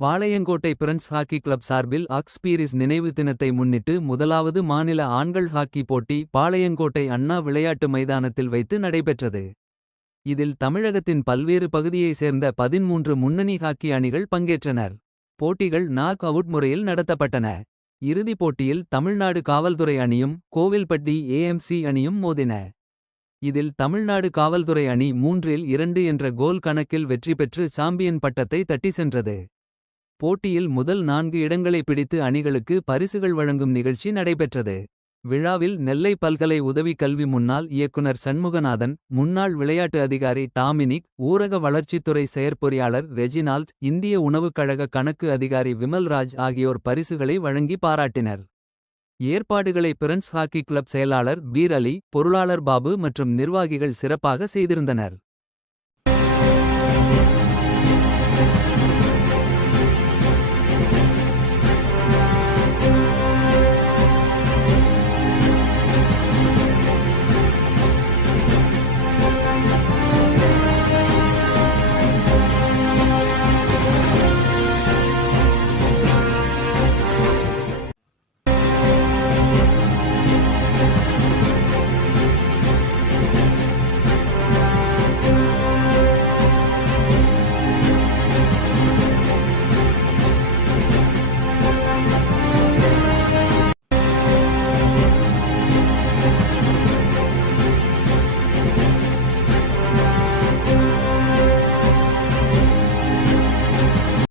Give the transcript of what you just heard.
Palayamkottai friends hockey club சார்பில் அக்ஸ்பீரிஸ் நினைவு தினத்தை முன்னிட்டு முதலாவது மாநில ஆண்கள் ஹாக்கி போட்டி பாளையங்கோட்டை அண்ணா விளையாட்டு மைதானத்தில் வைத்து நடைபெற்றது. இதில் தமிழகத்தின் பல்வேறு பகுதியைச் சேர்ந்த 13 முன்னணி ஹாக்கி அணிகள் பங்கேற்றனர். போட்டிகள் நாக் அவுட் முறையில் நடத்தப்பட்டன. இறுதிப் போட்டியில் தமிழ்நாடு காவல்துறை அணியும் கோவில்பட்டி ஏஎம்சி அணியும் மோதின. இதில் தமிழ்நாடு காவல்துறை அணி 3-2 என்ற கோல் கணக்கில் வெற்றி பெற்று சாம்பியன் பட்டத்தை தட்டி சென்றது. போட்டியில் முதல் 4 இடங்களை பிடித்து அணிகளுக்கு பரிசுகள் வழங்கும் நிகழ்ச்சி நடைபெற்றது. விழாவில் நெல்லை பல்கலை உதவி கல்வி முன்னாள் இயக்குனர் சண்முகநாதன், முன்னாள் விளையாட்டு அதிகாரி டாமினிக், ஊரக வளர்ச்சித்துறை செயற்பொறியாளர் ரெஜினால்ட், இந்திய உணவுக் கழக கணக்கு அதிகாரி விமல்ராஜ் ஆகியோர் பரிசுகளை வழங்கி பாராட்டினர். ஏற்பாடுகளை பிரண்ட்ஸ் ஹாக்கி கிளப் செயலாளர் பீர் அலி, பொருளாளர் பாபு மற்றும் நிர்வாகிகள் சிறப்பாக செய்திருந்தனர்.